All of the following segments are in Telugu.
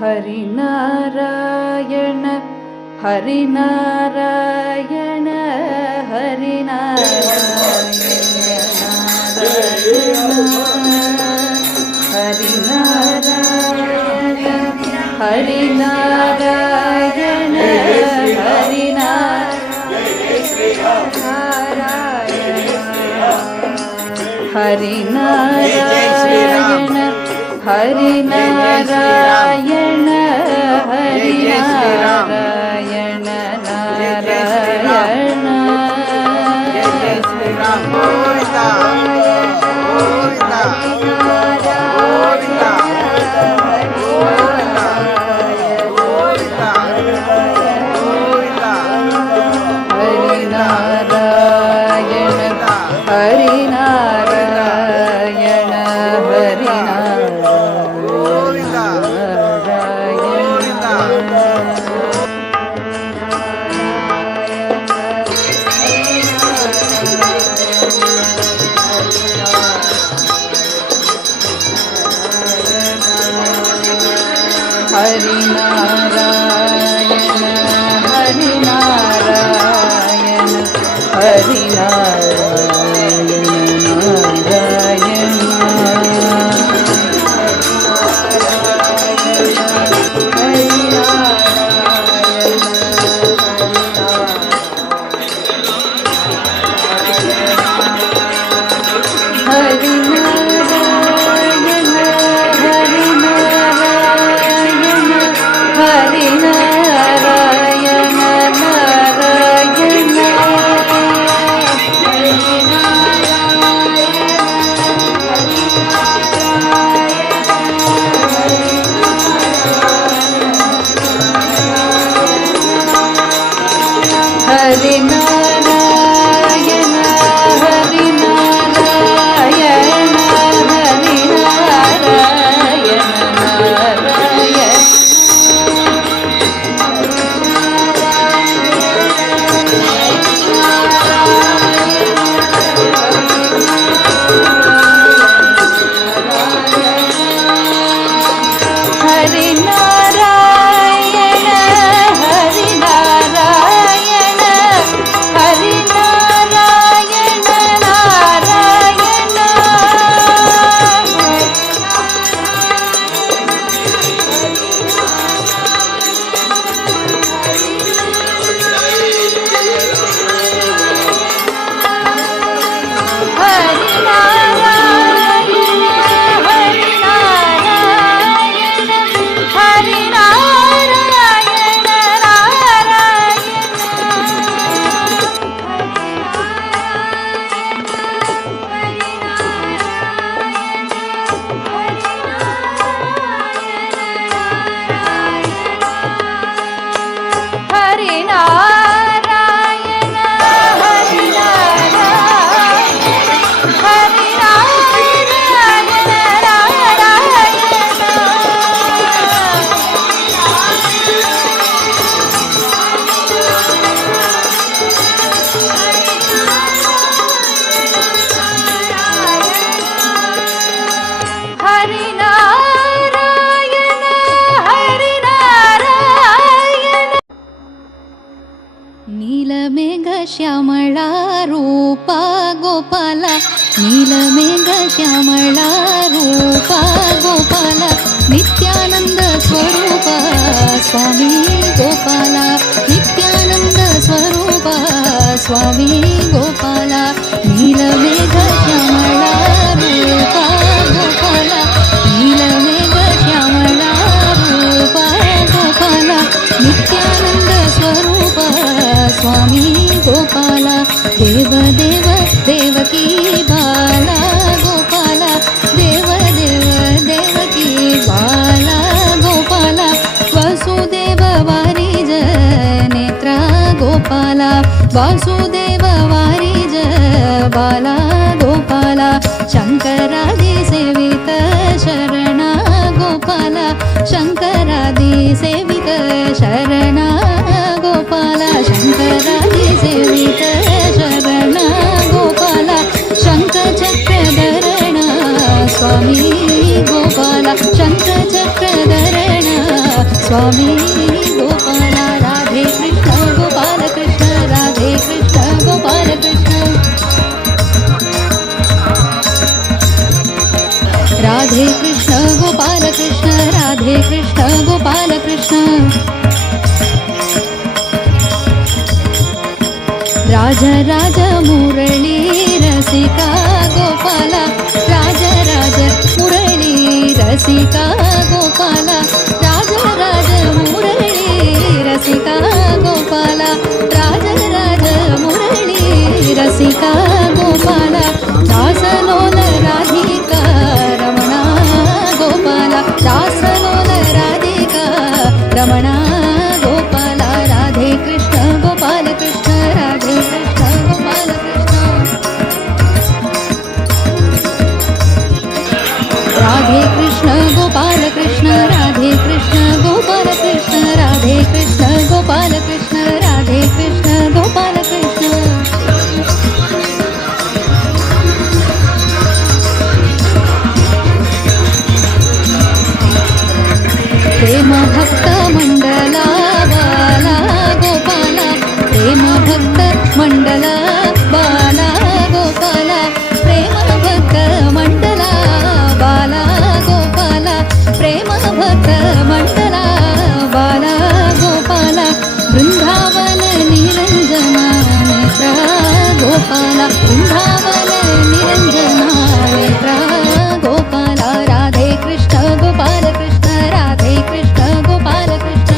हरिनारायण हरिनारायण हरिनारायण हरिनारायण हरिनारायण हरिनारायण हरिनारायण हरिनारायण नारायण श्यामला रूपा गोपाला नीलमेघ श्यामला रूपा गोपाला नित्यानंद स्वरूपा स्वामी गोपाला नित्यानंद स्वरूपा स्वामी गोपाला नीलमेघ श्यामला रूपा गोपाला नीलमेघ श्यामला रूपा गोपाला नित्यानंद स्वरूपा स्वामी गोपाला देव देव देवकी बाला गोपाला देव देव देवकी बाला गोपाला वासुदेव वारिज नेत्रा गोपाला वासुदेव वारिज बाला गोपाला शंकरादि सेवित शरणा गोपाला शंकरादि सेवित शरणा गोपाला शंकरादि सेवित शरणा गोपाला शंखचक्रधरण स्वामी गोपाला शंखचक्रधरण स्वामी गोपाल राधे कृष्ण गोपाल कृष्ण राधे कृष्ण गोपाल कृष्ण राधे कृष्ण गोपाल कृष्ण राधे कृष्ण गोपाल कृष्ण राज राज मुरली रसिका गोपाल राज राज मुरली रसिका गोपाल राज राज मुरली रसिका गोपाल राज राज मुरली रसिका गोपाल दासलोल राधिका रमणा गोपाल दासलोल राधिका रमणा गोपाल राधे कृष्ण गोपाल कृष्ण राधे कृष्ण गोपाल कृष्ण राधे कृष्ण गोपाल कृष्ण राधे कृष्ण गोपाल कृष्ण राधे कृष्ण गोपाल कृष्ण राधे कृष्ण गोपाल कृष्ण प्रेम भक्त मंडला बाला गोपाल प्रेम भक्त मंडला बाला गोपाल प्रेम भक्त मंडला बाला गोपाल प्रेम भक्त मंडला बाला गोपाल वृंदावन निरंजना नेत्रा गोपाल वृंदावन निरंजना नेत्रा गोपाल राधे कृष्ण गोपाल कृष्ण राधे कृष्ण गोपाल कृष्ण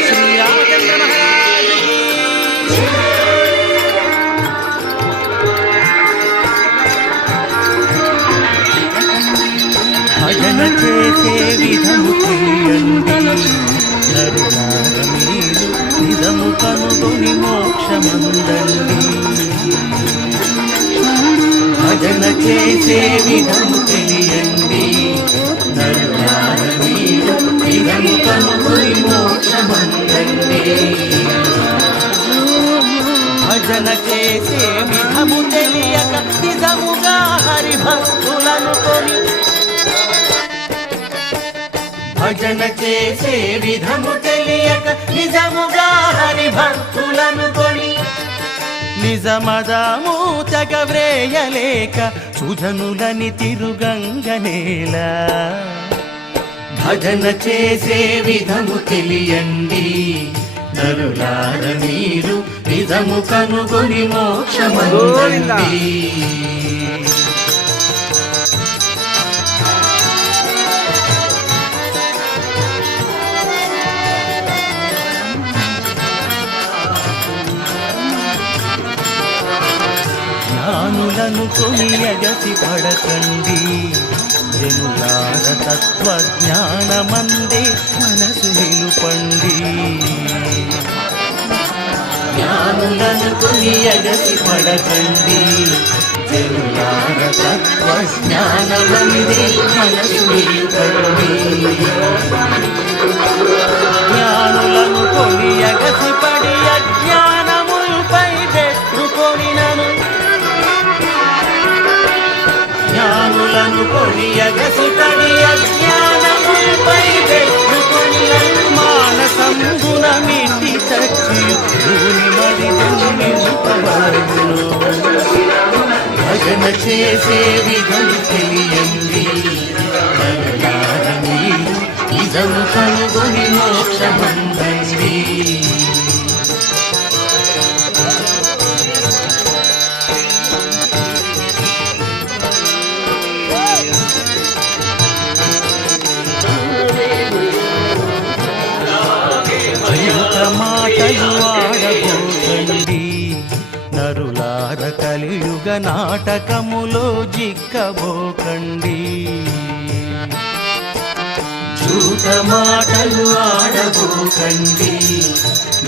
श्री रामचंद्र महाराज की భజన చేసే విధము తెలియండి నరులార మీరు నిజము కనుగొని మోక్షమందండి భజన చేసే విధము తెలియండి నరులార మీరు నిజము కనుగొని మోక్షమందండి భజన చేసే విధము తెలియక నిజముగా హరిభక్తులను కొని భజన చేసే విధము తెలియక నిజముగా హరిభక్తులను కొని నిజమదాము తగవ్రేయలేక సుజనులని తిరుగంగనేలా భజన చేసే విధము తెలియండి నరులార మీరు నిజము కనుగొని మోక్షమందండి జ్ఞానులను కొని ఎగసి పడకండి జనులార తత్వజ్ఞానమందే మనసు నిలుపండి జ్ఞానులను కొని ఎగసి పడకండి జనులార తత్వజ్ఞానమందే మనసు నిలుపండి జ్ఞానులను కొని ఎగసి పడి అజ్ఞానములపై పెట్టుకొని నను జ్ఞానులను కొని ఎగసి పడి అజ్ఞానములపై పెట్టుకొని మానసంబున మిట్టి చచ్చి భూమి మరి జన్మింపబడును భజన చేసే విధం తెలియండి నరులార మీరు నిజము కనుగొని మోక్షమందండి మాటలు ఆడబోకండి నరులార కలియుగ నాటకములో జిక్కబోకండి జూట మాటలు ఆడబోకండి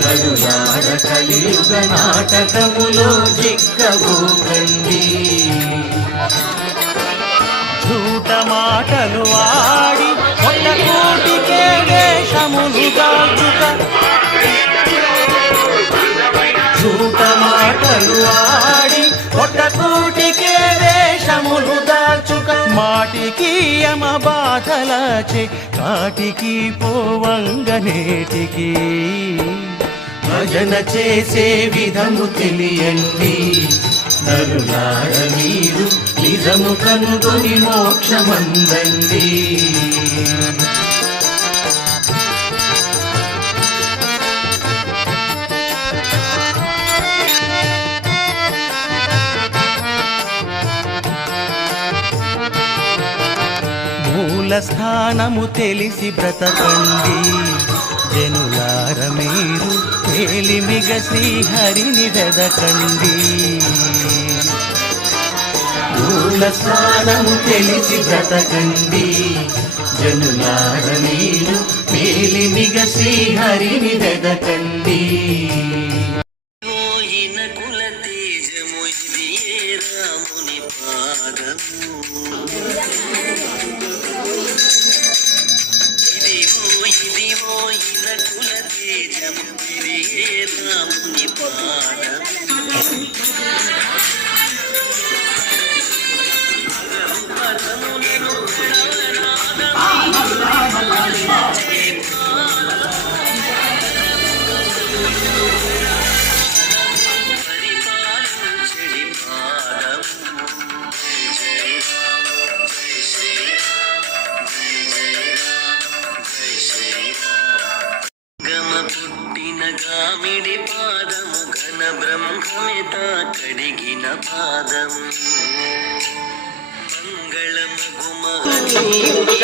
నరులార కలియుగ నాటకములో జిక్కబోకండి జూట మాటలు ఆడి కొత్త కోటికే వేషములు దాచుక జూట మాటలు ఆడి కొత్త కోటికే వేషములు దాచుక మాటికి యమ బాధలచే కాటికి పోవంగనేటికి భజన చేసే విధము తెలియండి నరులార మీరు నిజము కనుగొని మోక్షమందండి. మూల స్థానము తెలిసి బ్రతకండి జనులార మీరు మేలిమిగ శ్రీహరిని వెదకండి. మూల స్థానము తెలిసి బ్రతకండి జనులార మీరు మేలిమిగ శ్రీహరిని వెదకండి. గామిడి పాదము ఘన బ్రహ్మమిత కడిగిన పాదము మంగళమగు మహనీయుడు